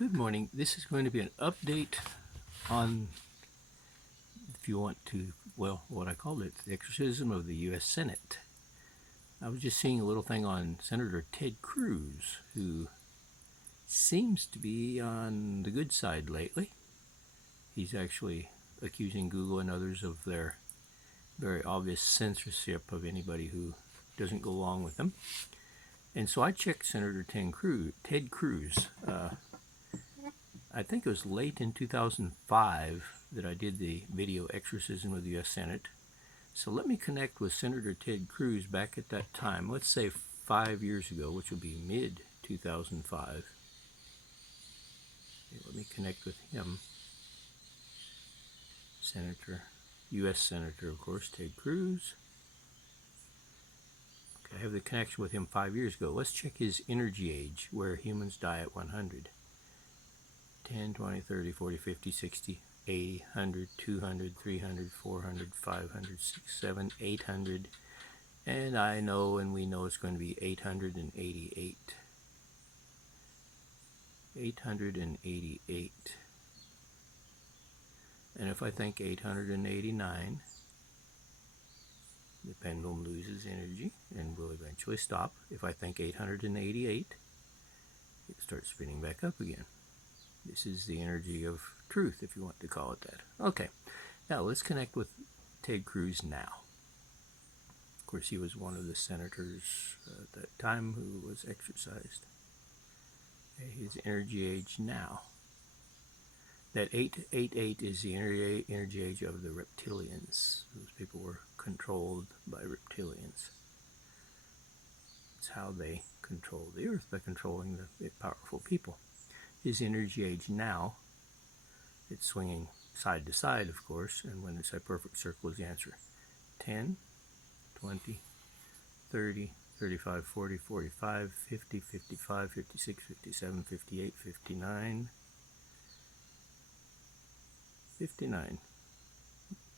Good morning. This is going to be an update on, if you want to, well, what I called it, the exorcism of the U.S. Senate. I was just seeing a little thing on Senator Ted Cruz, who seems to be on the good side lately. He's actually accusing Google and others of their very obvious censorship of anybody who doesn't go along with them. And so I checked Senator Ted Cruz. I think it was late in 2005 that I did the video exorcism of the U.S. Senate. So let me connect with Senator Ted Cruz back at that time. Let's say 5 years ago, which would be mid-2005. Okay, let me connect with him. U.S. Senator, of course, Ted Cruz. Okay, I have the connection with him 5 years ago. Let's check his energy age, where humans die at 100. 10, 20, 30, 40, 50, 60, 80, 100, 200, 300, 400, 500, 6, 7, 800. And I know, and we know it's going to be 888. 888. And if I think 889, the pendulum loses energy and will eventually stop. If I think 888, it starts spinning back up again. This is the energy of truth, if you want to call it that. Okay, now let's connect with Ted Cruz now. Of course, he was one of the senators at that time who was exorcised. Okay, his energy age now. That 888 is the energy age of the reptilians. Those people were controlled by reptilians. It's how they control the earth, by controlling the powerful people. His energy age now, it's swinging side to side, of course, and when it's a perfect circle is the answer. 10, 20, 30, 35, 40, 45, 50, 55, 56, 57, 58, 59, 59.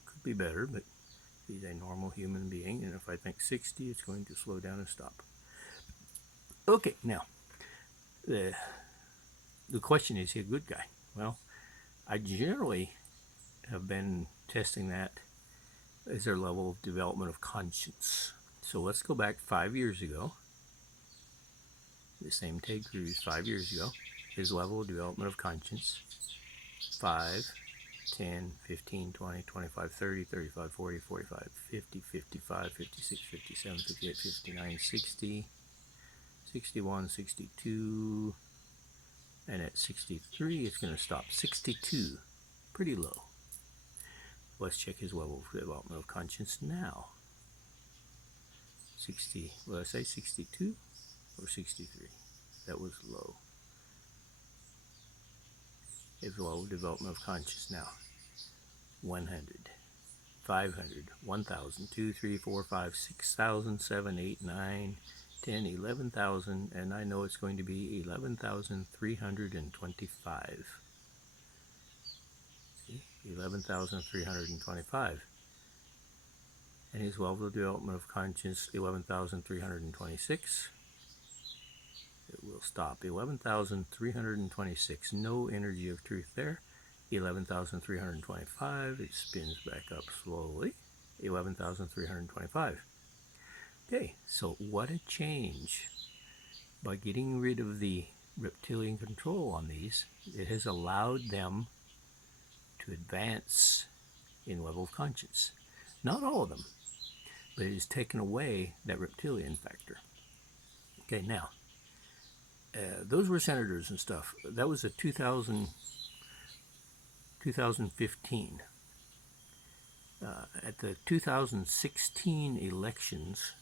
Could be better, but he's a normal human being, and if I think 60, it's going to slow down and stop. Okay, now, the question is he a good guy? Well, I generally have been testing that as their level of development of conscience. So let's go back 5 years ago. The same Ted Cruz 5 years ago. His level of development of conscience. 5, 10, 15, 20, 25, 30, 35, 40, 45, 50, 55, 56, 57, 58, 59, 60, 61, 62... and at 63, it's going to stop. 62, pretty low. Let's check his level of development of conscience now. 60, will I say 62 or 63? That was low. His level of development of conscience now. 100, 500, 1,000, 2, 3, 4, 5, 6,000, 7, 8, 9, 10, 11,000, and I know it's going to be 11,325. 11,325. And his level of development of conscience, 11,326. It will stop. 11,326. No energy of truth there. 11,325. It spins back up slowly. 11,325. Okay, so what a change. By getting rid of the reptilian control on these, it has allowed them to advance in level of conscience. Not all of them, but it has taken away that reptilian factor. Okay, now, those were senators and stuff. That was a 2015. At the 2016 elections,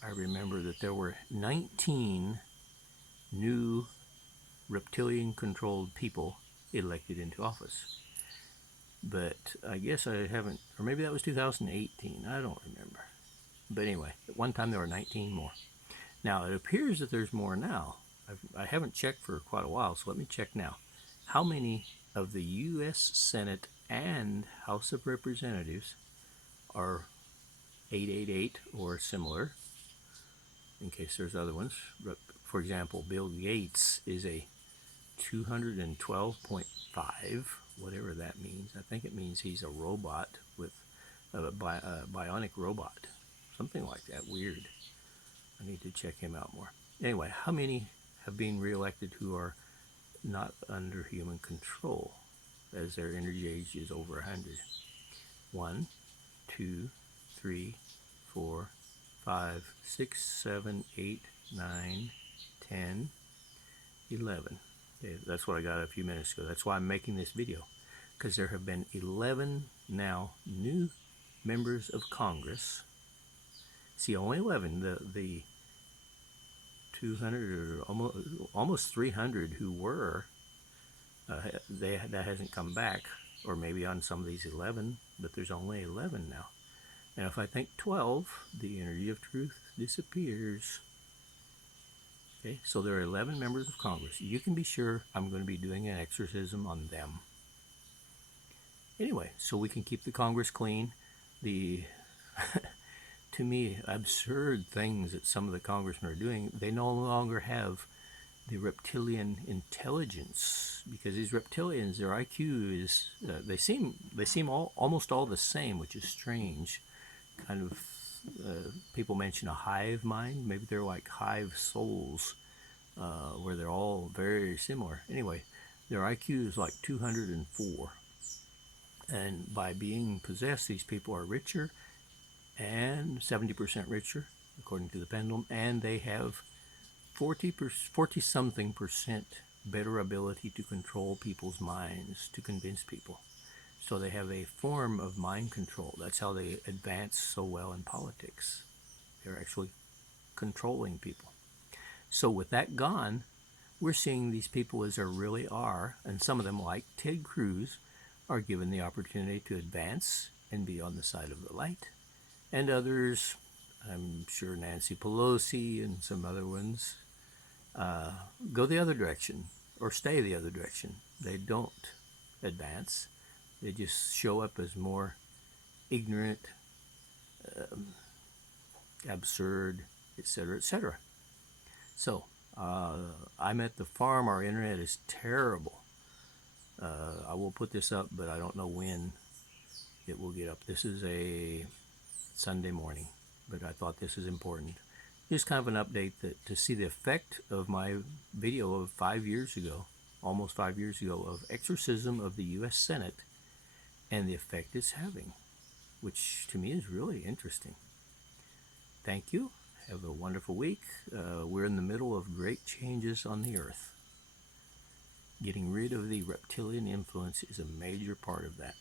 I remember that there were 19 new reptilian-controlled people elected into office. But I guess I haven't, or maybe that was 2018, I don't remember. But anyway, at one time there were 19 more. Now, it appears that there's more now. I haven't checked for quite a while, so let me check now. How many of the U.S. Senate and House of Representatives are 888 or similar? In case there's other ones. For example, Bill Gates is a 212.5, whatever that means. I think it means he's a robot with a bionic robot. Something like that. Weird. I need to check him out more. Anyway, how many have been reelected who are not under human control as their energy age is over 100? 1, 2, 3, 4, 5, 6, 7, 8, 9, 10, 11. Okay, that's what I got a few minutes ago. That's why I'm making this video, because there have been 11 now new members of Congress. See, only 11. The 200 or almost 300 who were, that hasn't come back, or maybe on some of these 11, but there's only 11 now. And if I think 12, the energy of truth disappears. Okay, so there are 11 members of Congress. You can be sure I'm going to be doing an exorcism on them. Anyway, so we can keep the Congress clean. The, to me, absurd things that some of the congressmen are doing, they no longer have the reptilian intelligence, because these reptilians, their IQ is, they seem almost all the same, which is strange. Kind of, people mention a hive mind. Maybe they're like hive souls, where they're all very similar. Anyway, their IQ is like 204. And by being possessed, these people are richer, and 70% richer, according to the pendulum, and they have 40-something% better ability to control people's minds, to convince people. So they have a form of mind control. That's how they advance so well in politics. They're actually controlling people. So with that gone, we're seeing these people as they really are, and some of them, like Ted Cruz, are given the opportunity to advance and be on the side of the light. And others, I'm sure Nancy Pelosi and some other ones, go the other direction or stay the other direction. They don't advance. They just show up as more ignorant, absurd, etc., etc. So, I'm at the farm. Our internet is terrible. I will put this up, but I don't know when it will get up. This is a Sunday morning, but I thought this is important. Just kind of an update that to see the effect of my video of 5 years ago, almost 5 years ago, of exorcism of the U.S. Senate, and the effect it's having, which to me is really interesting. Thank you. Have a wonderful week. We're in the middle of great changes on the earth. Getting rid of the reptilian influence is a major part of that.